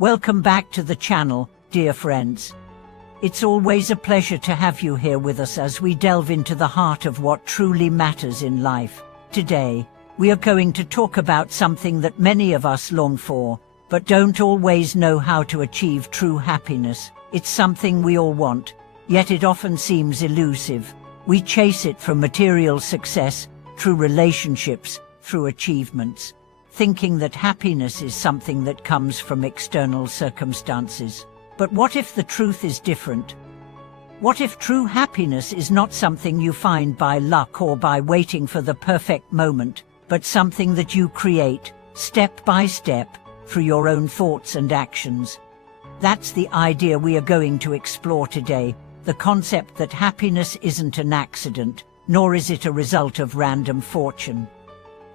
Welcome back to the channel, dear friends. It's always a pleasure to have you here with us as we delve into the heart of what truly matters in life. Today, we are going to talk about something that many of us long for, but don't always know how to achieve true happiness. It's something we all want, yet it often seems elusive. We chase it from material success, through relationships, through achievements, thinking that happiness is something that comes from external circumstances. But what if the truth is different? What if true happiness is not something you find by luck or by waiting for the perfect moment, but something that you create, step by step, through your own thoughts and actions? That's the idea we are going to explore today, the concept that happiness isn't an accident, nor is it a result of random fortune.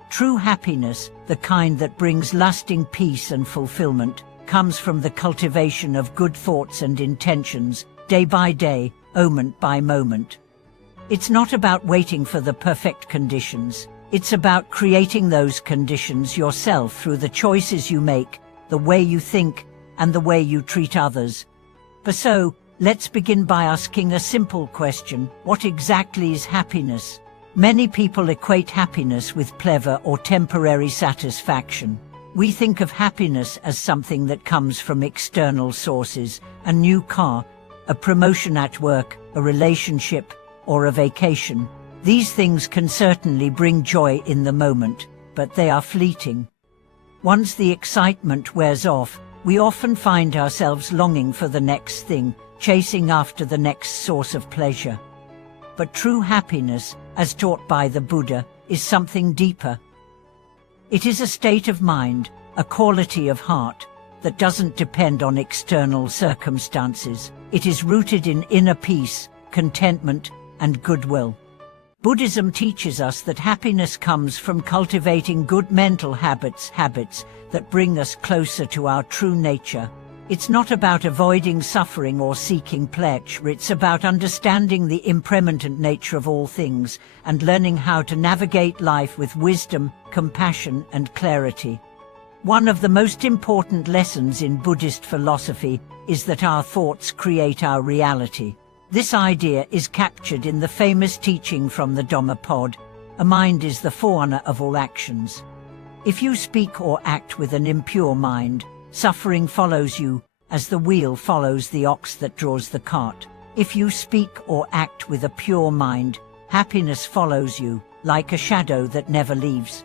True happiness, the kind that brings lasting peace and fulfillment, comes from the cultivation of good thoughts and intentions, day by day, moment by moment. It's not about waiting for the perfect conditions. It's about creating those conditions yourself through the choices you make, the way you think, and the way you treat others. So, let's begin by asking a simple question: what exactly is happiness? Many people equate happiness with pleasure or temporary satisfaction. We think of happiness as something that comes from external sources: a new car, a promotion at work, a relationship, or a vacation. These things can certainly bring joy in the moment, but they are fleeting. Once the excitement wears off, we often find ourselves longing for the next thing, chasing after the next source of pleasure. But true happiness, as taught by the Buddha, is something deeper. It is a state of mind, a quality of heart, that doesn't depend on external circumstances. It is rooted in inner peace, contentment, and goodwill. Buddhism teaches us that happiness comes from cultivating good mental habits that bring us closer to our true nature. It's not about avoiding suffering or seeking pleasure. It's about understanding the impermanent nature of all things and learning how to navigate life with wisdom, compassion, and clarity. One of the most important lessons in Buddhist philosophy is that our thoughts create our reality. This idea is captured in the famous teaching from the Dhammapod: a mind is the forerunner of all actions. If you speak or act with an impure mind, suffering follows you, as the wheel follows the ox that draws the cart. If you speak or act with a pure mind, happiness follows you, like a shadow that never leaves.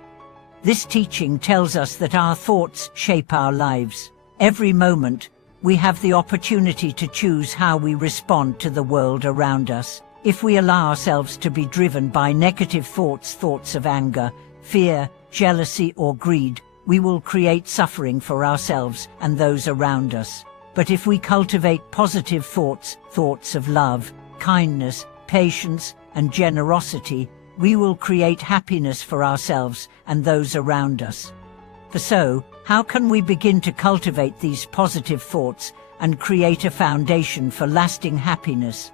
This teaching tells us that our thoughts shape our lives. Every moment, we have the opportunity to choose how we respond to the world around us. If we allow ourselves to be driven by negative thoughts of anger, fear, jealousy, or greed, we will create suffering for ourselves and those around us. But if we cultivate positive thoughts of love, kindness, patience, and generosity, we will create happiness for ourselves and those around us. So, how can we begin to cultivate these positive thoughts and create a foundation for lasting happiness?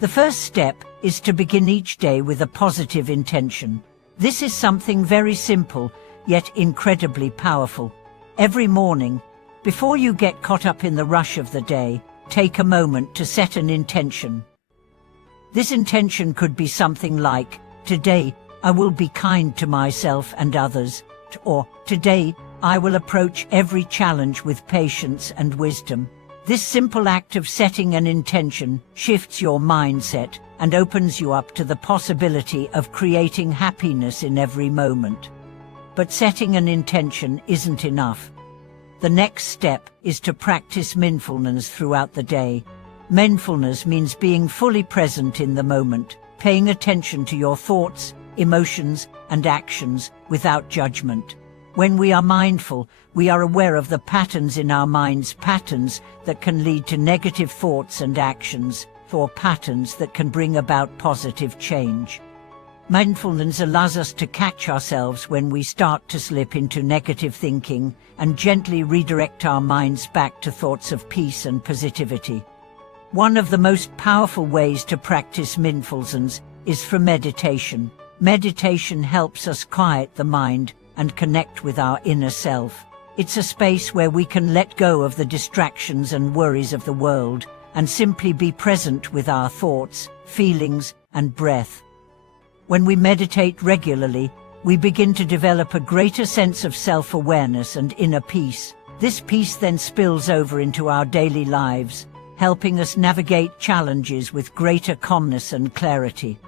The first step is to begin each day with a positive intention. This is something very simple, yet incredibly powerful. Every morning, before you get caught up in the rush of the day, take a moment to set an intention. This intention could be something like, "Today, I will be kind to myself and others," or "Today, I will approach every challenge with patience and wisdom." This simple act of setting an intention shifts your mindset and opens you up to the possibility of creating happiness in every moment. But setting an intention isn't enough. The next step is to practice mindfulness throughout the day. Mindfulness means being fully present in the moment, paying attention to your thoughts, emotions, and actions without judgment. When we are mindful, we are aware of the patterns in our minds, patterns that can lead to negative thoughts and actions, or patterns that can bring about positive change. Mindfulness allows us to catch ourselves when we start to slip into negative thinking and gently redirect our minds back to thoughts of peace and positivity. One of the most powerful ways to practice mindfulness is through meditation. Meditation helps us quiet the mind and connect with our inner self. It's a space where we can let go of the distractions and worries of the world and simply be present with our thoughts, feelings, and breath. When we meditate regularly, we begin to develop a greater sense of self-awareness and inner peace. This peace then spills over into our daily lives, helping us navigate challenges with greater calmness and clarity.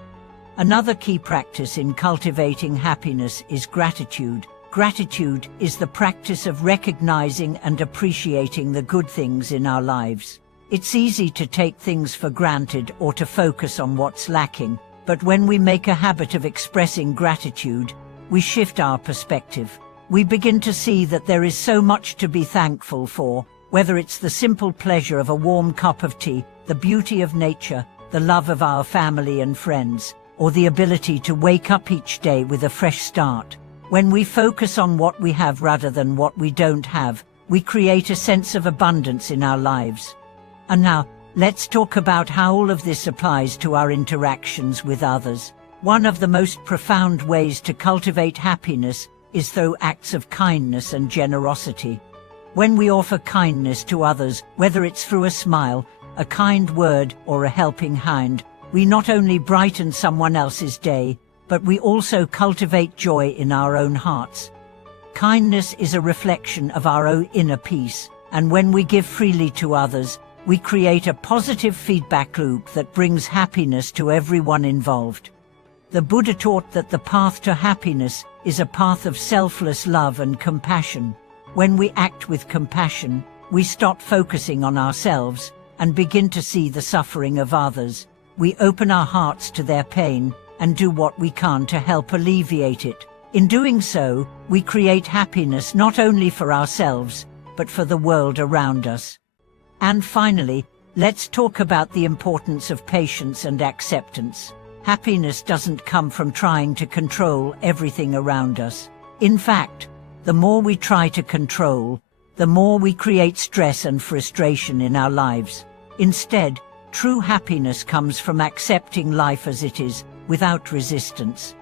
Another key practice in cultivating happiness is gratitude. Gratitude is the practice of recognizing and appreciating the good things in our lives. It's easy to take things for granted or to focus on what's lacking, but when we make a habit of expressing gratitude, we shift our perspective. We begin to see that there is so much to be thankful for, whether it's the simple pleasure of a warm cup of tea, the beauty of nature, the love of our family and friends, or the ability to wake up each day with a fresh start. When we focus on what we have rather than what we don't have, we create a sense of abundance in our lives. And now, let's talk about how all of this applies to our interactions with others. One of the most profound ways to cultivate happiness is through acts of kindness and generosity. When we offer kindness to others, whether it's through a smile, a kind word, or a helping hand, we not only brighten someone else's day, but we also cultivate joy in our own hearts. Kindness is a reflection of our own inner peace, and when we give freely to others, we create a positive feedback loop that brings happiness to everyone involved. The Buddha taught that the path to happiness is a path of selfless love and compassion. When we act with compassion, we stop focusing on ourselves and begin to see the suffering of others. We open our hearts to their pain and do what we can to help alleviate it. In doing so, we create happiness not only for ourselves, but for the world around us. And finally, let's talk about the importance of patience and acceptance. Happiness doesn't come from trying to control everything around us. In fact, the more we try to control, the more we create stress and frustration in our lives. Instead, true happiness comes from accepting life as it is, without resistance.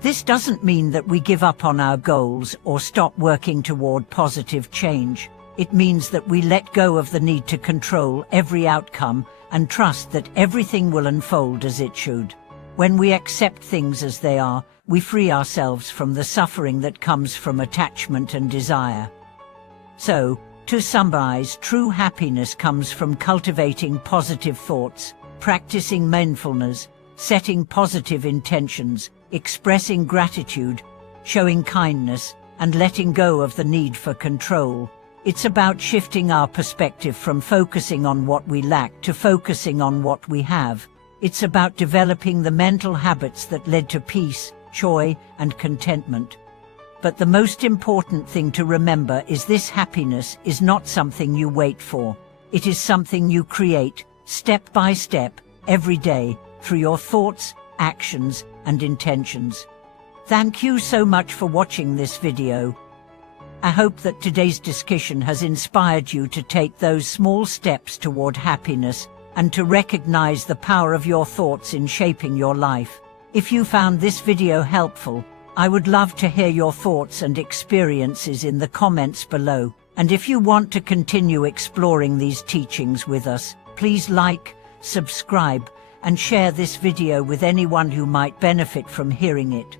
This doesn't mean that we give up on our goals or stop working toward positive change. It means that we let go of the need to control every outcome and trust that everything will unfold as it should. When we accept things as they are, we free ourselves from the suffering that comes from attachment and desire. So, to summarize, true happiness comes from cultivating positive thoughts, practicing mindfulness, setting positive intentions, expressing gratitude, showing kindness, and letting go of the need for control. It's about shifting our perspective from focusing on what we lack to focusing on what we have. It's about developing the mental habits that led to peace, joy, and contentment. But the most important thing to remember is this: happiness is not something you wait for. It is something you create, step by step, every day, through your thoughts, actions, and intentions. Thank you so much for watching this video. I hope that today's discussion has inspired you to take those small steps toward happiness and to recognize the power of your thoughts in shaping your life. If you found this video helpful, I would love to hear your thoughts and experiences in the comments below. And if you want to continue exploring these teachings with us, please like, subscribe, and share this video with anyone who might benefit from hearing it.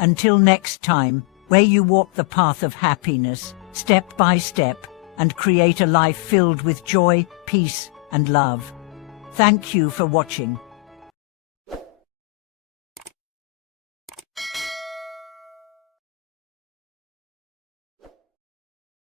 Until next time, where you walk the path of happiness, step by step, and create a life filled with joy, peace, and love. Thank you for watching.